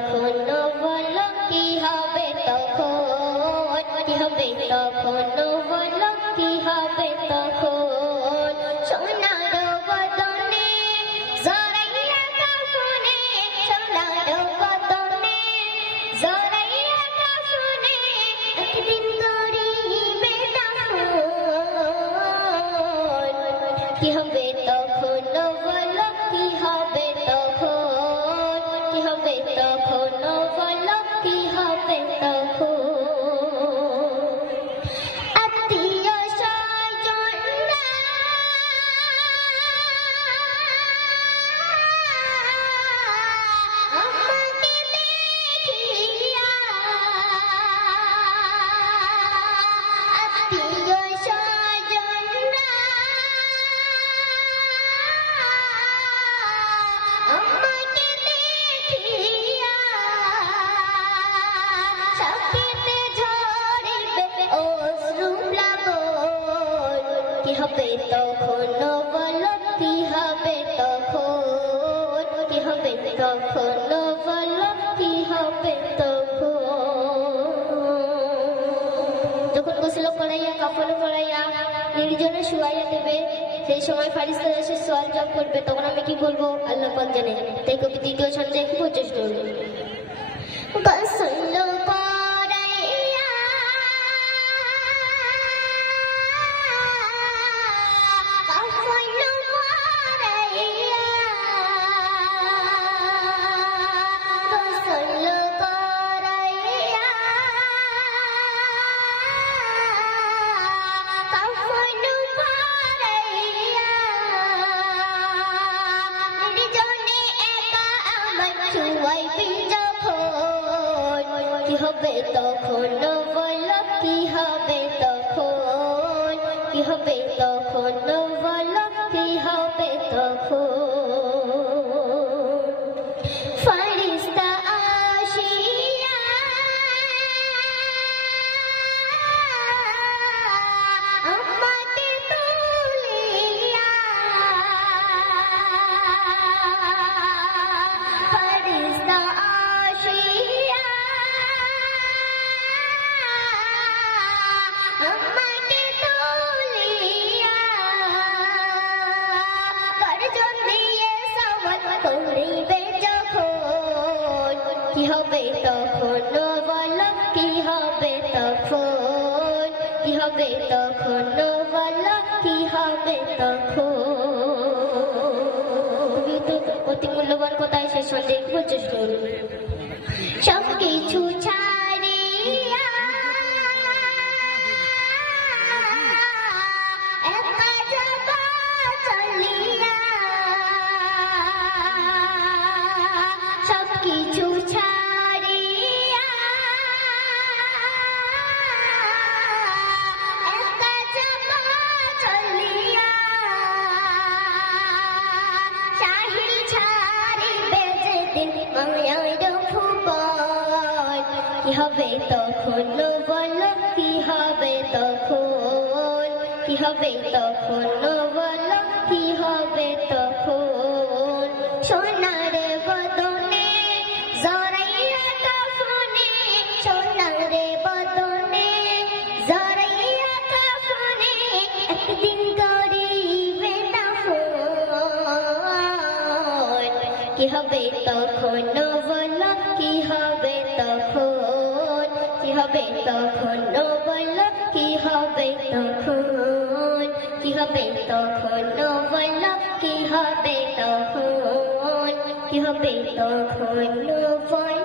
তখন বলো কি হবে তখন, কি হবে তখন বলো কি হবে তখন, সোনার বদনে জড়াইয়া কাফনে, সোনার বদনে জড়াইয়া কাফনে, একদিন করিবে দাফন, কি হবে তখন বলো কি হবে তখন, কি হবে তখন বলো কি হবে তখন, আত্মীয় স্বজনরা আমাকে দেখিয়া, আত্মীয় স্বজনরা আমাকে দেখিয়া, চোখেতে ঝরিবে অশ্রু প্লাবন, কি হবে তখন বলো কি হবে তখন, কি হবে তখন বলো কি হবে তখন, যখন গোসল করাইয়া কাফন পরাইয়া নির্জনে শুয়াইয়া দেবে, সেই সময় ফারিস্তারা এসে সওয়াল জবাব করবে, তখন আমি কি বলবো আল্লাহ পাক জানে। তাই কবি দ্বিতীয় ছন্দে কি চেষ্টা করবে, গোসল করাইয়া কাফন পরাইয়া, গোসল করাইয়া কাফন পরাইয়া, নির্জনে একা আমায় শুয়াইবি যখন, কি হবে তখন বলো কি হবে তখন, কি হবে তখন বলো কি হবে তখন, ফারিস্তা আসিয়া আমাকে তুলিয়া, ফারিস্তা আসিয়া আমাকে তুলিয়া, গর্জন দিয়ে সওয়াল করিবে যখন, কি হবে তখন বলো কি হবে তখন, কি হবে তখন বলো কি হবে তখন, অতি মূল্যবান কথায় শেষ হতে চেষ্টা করুন, সব কিছু ছাড়িয়া একা যাব চলিয়া, সব কিছু ছাড়িয়া একা যাব চলিয়া, সাহিল ছাড়িবে যেদিন মায়ার ভুবন, কি হবে তখন বলো কি হবে তখন, কি হবে তখন বলো কি হবে তখন, সোনার বদনে জড়াইয়া কাফনে, সোনার বদনে জড়াইয়া কাফনে, একদিন করিবে দাফন, কি হবে তখন বলো কি হবে তখন, কি হবে তখন বলো কি হবে তখন, কি হবে তখন বলো কি হবে তখন, কি হবে তখন বলো